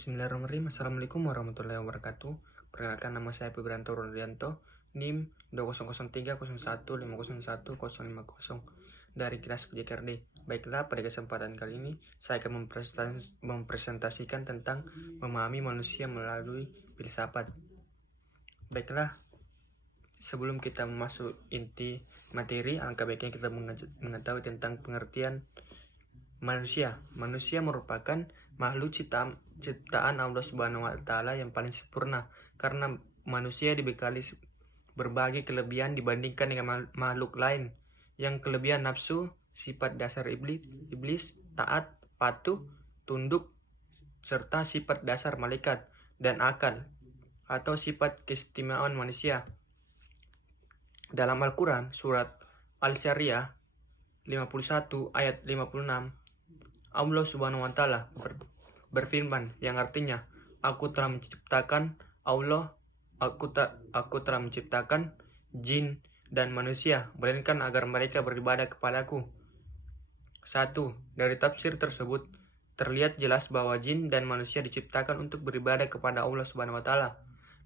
Bismillahirrahmanirrahim. Assalamualaikum warahmatullahi wabarakatuh. Perkenalkan, nama saya Febrianto Rudianto, NIM 20031501050 dari kelas PJKRD. Baiklah, pada kesempatan kali ini saya akan mempresentasikan tentang memahami manusia melalui filsafat. Baiklah, sebelum kita masuk inti materi, alangkah baiknya kita mengetahui tentang pengertian manusia. Manusia merupakan makhluk ciptaan Allah Subhanahu wa Ta'ala yang paling sempurna, karena manusia dibekali berbagai kelebihan dibandingkan dengan makhluk lain. Yang kelebihan nafsu, sifat dasar iblis, taat, patuh, tunduk, serta sifat dasar malaikat dan akal atau sifat keistimewaan manusia. Dalam Al-Quran, surat Al-Syariah 51 ayat 56, Allah Subhanahu wa Ta'ala berfirman, yang artinya, aku telah menciptakan jin dan manusia, melainkan agar mereka beribadah kepadaku. 1. Dari tafsir tersebut terlihat jelas bahwa jin dan manusia diciptakan untuk beribadah kepada Allah Subhanahu wa Ta'ala.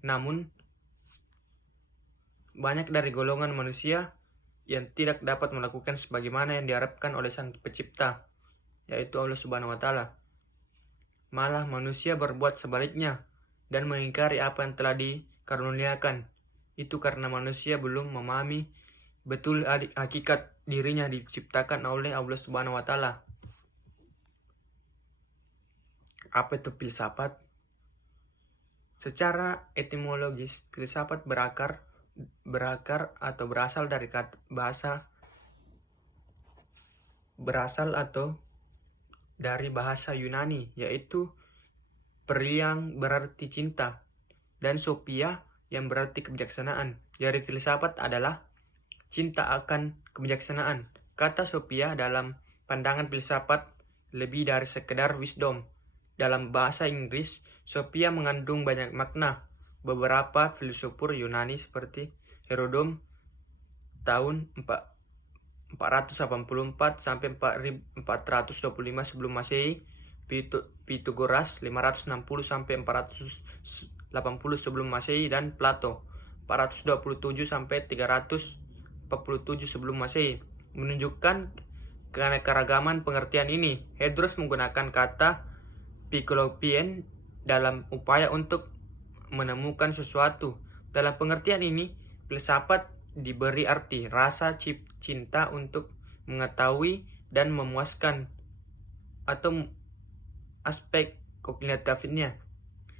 Namun, banyak dari golongan manusia yang tidak dapat melakukan sebagaimana yang diharapkan oleh Sang Pencipta, yaitu Allah Subhanahu wa Ta'ala. Malah manusia berbuat sebaliknya dan mengingkari apa yang telah dikaruniakan. Itu karena manusia belum memahami betul hakikat dirinya diciptakan oleh Allah Subhanahu wa Ta'ala. Apa itu filsafat? Secara etimologis, filsafat berakar atau berasal dari bahasa Yunani, yaitu yang berarti cinta, dan sophia yang berarti kebijaksanaan. Dari filsafat adalah cinta akan kebijaksanaan. Kata sophia dalam pandangan filsafat lebih dari sekedar wisdom. Dalam bahasa Inggris, sophia mengandung banyak makna. Beberapa filsuf Yunani seperti Herodot tahun 484 sampai 425 sebelum Masehi, Pythagoras 560 sampai 480 sebelum Masehi, dan Plato 427 sampai 347 sebelum Masehi menunjukkan keanekaragaman pengertian ini. Hedros menggunakan kata Pyclopien dalam upaya untuk menemukan sesuatu. Dalam pengertian ini, filsafat diberi arti rasa cinta untuk mengetahui dan memuaskan atau aspek kognitifnya.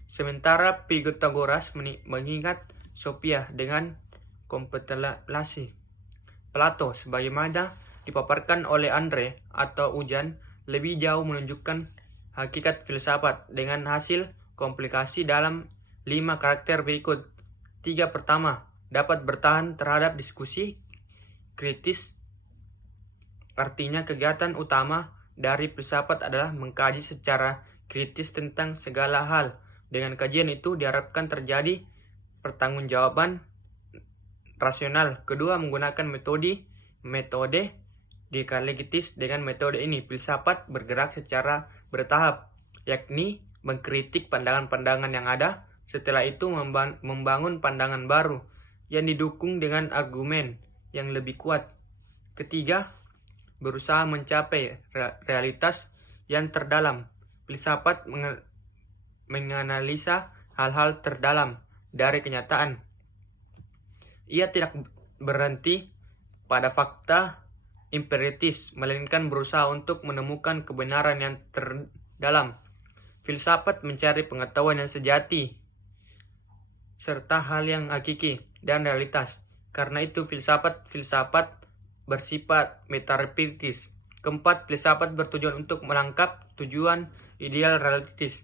Sementara Pythagoras mengingat sophia dengan kontemplasi. Plato, sebagaimana dipaparkan oleh Andre atau Ujan, lebih jauh menunjukkan hakikat filsafat dengan hasil komplikasi dalam 5 karakter berikut. 3. Pertama, dapat bertahan terhadap diskusi kritis. Artinya, kegiatan utama dari filsafat adalah mengkaji secara kritis tentang segala hal. Dengan kajian itu diharapkan terjadi pertanggungjawaban rasional. Kedua, menggunakan metode dialektis. Dengan metode ini, filsafat bergerak secara bertahap, yakni mengkritik pandangan-pandangan yang ada, setelah itu membangun pandangan baru yang didukung dengan argumen yang lebih kuat. Ketiga, berusaha mencapai realitas yang terdalam. Filsafat menganalisa hal-hal terdalam dari kenyataan. Ia tidak berhenti pada fakta empiritis, melainkan berusaha untuk menemukan kebenaran yang terdalam. Filsafat mencari pengetahuan yang sejati serta hal yang hakiki dan realitas. Karena itu filsafat bersifat metafisik. Keempat, filsafat bertujuan untuk menangkap tujuan ideal realistis.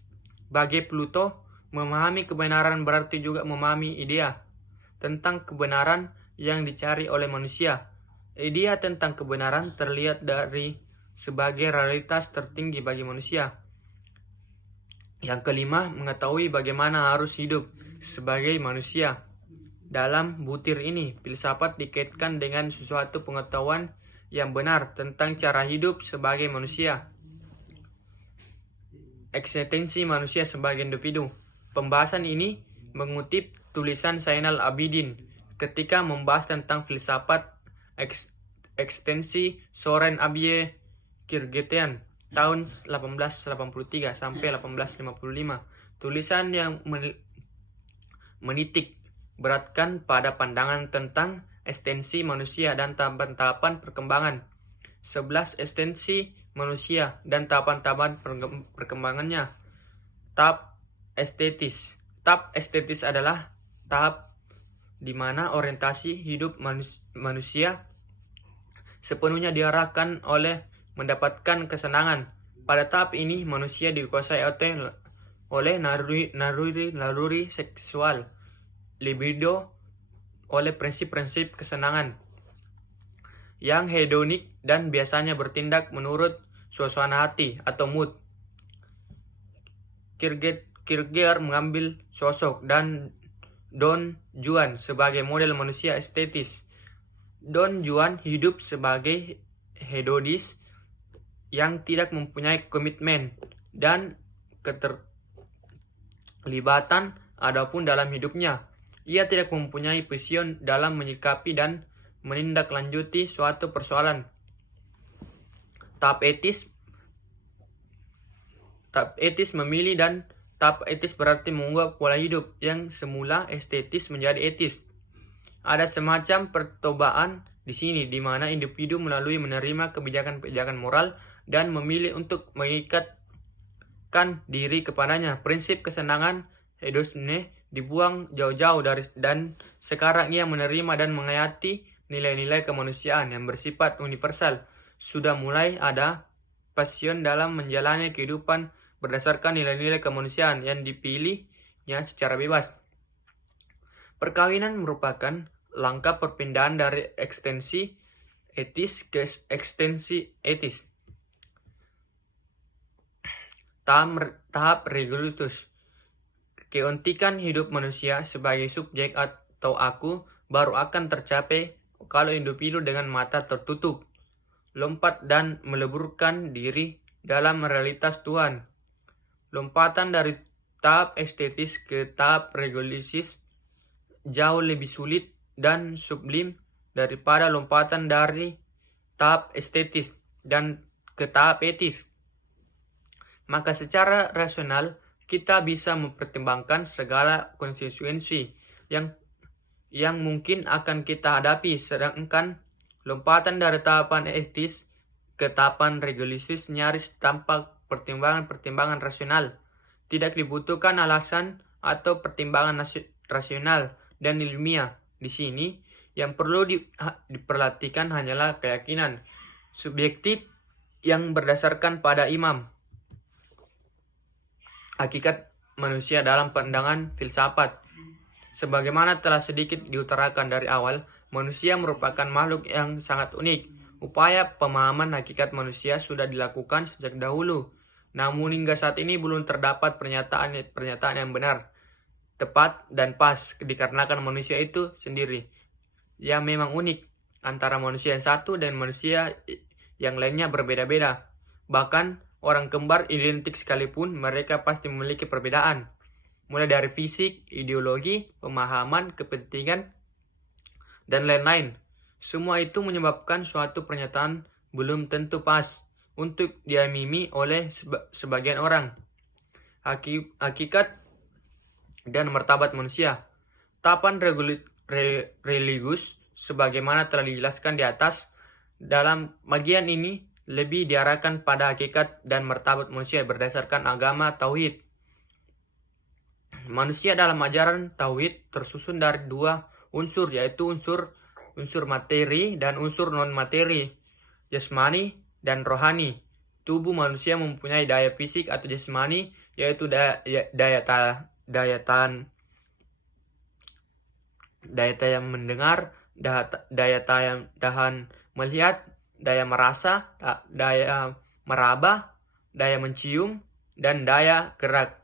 Bagi Plato, memahami kebenaran berarti juga memahami idea tentang kebenaran yang dicari oleh manusia. Idea tentang kebenaran terlihat dari sebagai realitas tertinggi bagi manusia. Yang kelima, mengetahui bagaimana harus hidup sebagai manusia. Dalam butir ini, filsafat dikaitkan dengan sesuatu pengetahuan yang benar tentang cara hidup sebagai manusia. eksistensi manusia sebagai individu. Pembahasan ini mengutip tulisan Zainal Abidin ketika membahas tentang filsafat eksistensi Soren Abiy Kirgetian tahun 1883 sampai 1855. Tulisan yang menitik beratkan pada pandangan tentang eksistensi manusia dan tahapan-tahapan perkembangan. 11 eksistensi manusia dan tahapan-tahapan perkembangannya. Tahap estetis. Tahap estetis adalah tahap di mana orientasi hidup manusia sepenuhnya diarahkan oleh mendapatkan kesenangan. Pada tahap ini manusia dikuasai oleh naluri seksual, libido, oleh prinsip-prinsip kesenangan yang hedonik dan biasanya bertindak menurut suasana hati atau mood. Kierkegaard mengambil sosok dan Don Juan sebagai model manusia estetis. Don Juan hidup sebagai hedonist yang tidak mempunyai komitmen dan keterlibatan adapun dalam hidupnya. Ia tidak mempunyai vision dalam menyikapi dan menindaklanjuti suatu persoalan. Tahap etis memilih, dan tahap etis berarti mengubah pola hidup yang semula estetis menjadi etis. Ada semacam percobaan di sini di mana individu melalui menerima kebijakan-kebijakan moral dan memilih untuk mengikatkan diri kepadanya. Prinsip kesenangan hedonisme dibuang jauh-jauh dan sekarang ia menerima dan menghayati nilai-nilai kemanusiaan yang bersifat universal. Sudah mulai ada passion dalam menjalani kehidupan berdasarkan nilai-nilai kemanusiaan yang dipilihnya secara bebas. Perkawinan merupakan langkah perpindahan dari ekstensi etis ke ekstensi etis. Tahap regulitus. Keontikan hidup manusia sebagai subjek atau aku baru akan tercapai kalau individu dengan mata tertutup lompat dan meleburkan diri dalam realitas Tuhan. Lompatan dari tahap estetis ke tahap regulisis jauh lebih sulit dan sublim daripada lompatan dari tahap estetis dan ke tahap etis. Maka secara rasional kita bisa mempertimbangkan segala konsekuensi yang mungkin akan kita hadapi, sedangkan lompatan dari tahapan etis ke tahapan regulisis nyaris tanpa pertimbangan-pertimbangan rasional. Tidak dibutuhkan alasan atau pertimbangan rasional dan ilmiah. Di sini yang perlu diperhatikan hanyalah keyakinan subjektif yang berdasarkan pada imam. Hakikat manusia dalam pandangan filsafat. Sebagaimana telah sedikit diutarakan dari awal, manusia merupakan makhluk yang sangat unik. Upaya pemahaman hakikat manusia sudah dilakukan sejak dahulu. Namun hingga saat ini belum terdapat pernyataan yang benar, tepat, dan pas dikarenakan manusia itu sendiri yang memang unik. Antara manusia yang satu dan manusia yang lainnya berbeda-beda. Bahkan orang kembar identik sekalipun mereka pasti memiliki perbedaan. Mulai dari fisik, ideologi, pemahaman, kepentingan, dan lain-lain. Semua itu menyebabkan suatu pernyataan belum tentu pas untuk diamini oleh sebagian orang. Hakikat dan martabat manusia. Tahapan religius sebagaimana telah dijelaskan di atas, dalam bagian ini lebih diarahkan pada hakikat dan martabat manusia berdasarkan agama tauhid. Manusia dalam ajaran tauhid tersusun dari dua unsur, yaitu unsur materi dan unsur non-materi, jasmani dan rohani. Tubuh manusia mempunyai daya fisik atau jasmani, yaitu daya tahan mendengar, daya tahan melihat, daya merasa, daya meraba, daya mencium, dan daya gerak,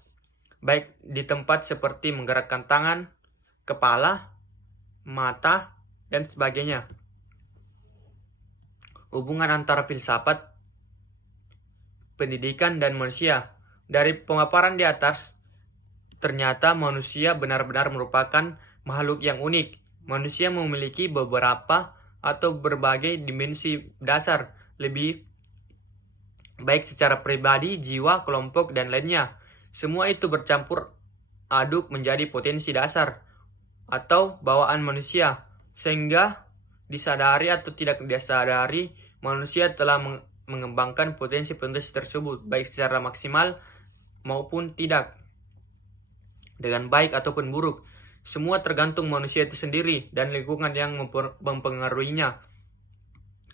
baik di tempat seperti menggerakkan tangan, kepala, mata, dan sebagainya. Hubungan antara filsafat, pendidikan, dan manusia. Dari pemaparan di atas, ternyata manusia benar-benar merupakan makhluk yang unik. Manusia memiliki beberapa atau berbagai dimensi dasar, lebih baik secara pribadi, jiwa, kelompok, dan lainnya. Semua itu bercampur aduk menjadi potensi dasar atau bawaan manusia, sehingga disadari atau tidak disadari, manusia telah mengembangkan potensi-potensi tersebut, baik secara maksimal maupun tidak, dengan baik ataupun buruk. Semua tergantung manusia itu sendiri dan lingkungan yang mempengaruhinya.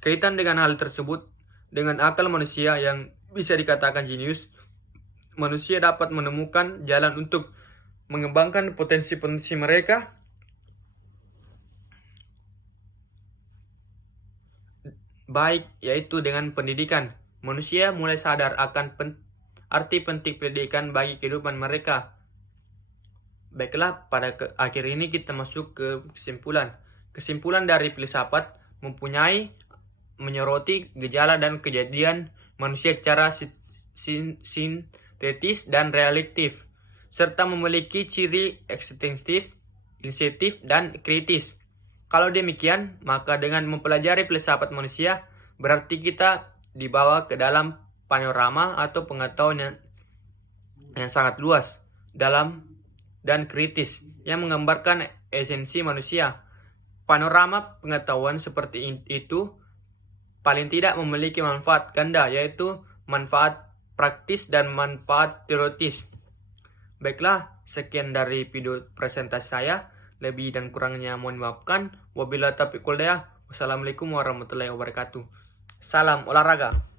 Kaitan dengan hal tersebut, dengan akal manusia yang bisa dikatakan jenius, manusia dapat menemukan jalan untuk mengembangkan potensi-potensi mereka, baik yaitu dengan pendidikan. Manusia mulai sadar akan arti penting pendidikan bagi kehidupan mereka. Baiklah, pada akhir ini kita masuk ke kesimpulan. Kesimpulan dari filsafat menyoroti gejala dan kejadian manusia secara sintetis dan realistis, serta memiliki ciri ekstensif, inisiatif, dan kritis. Kalau demikian, maka dengan mempelajari filsafat manusia, berarti kita dibawa ke dalam panorama atau pengetahuan yang sangat luas, dalam dan kritis, yang menggambarkan esensi manusia. Panorama pengetahuan seperti itu paling tidak memiliki manfaat ganda, yaitu manfaat praktis dan manfaat teoritis. Baiklah, sekian dari video presentasi saya. Lebih dan kurangnya mohon maafkan. Wabillahi taufiq wal hidayah. Wassalamualaikum warahmatullahi wabarakatuh. Salam olahraga.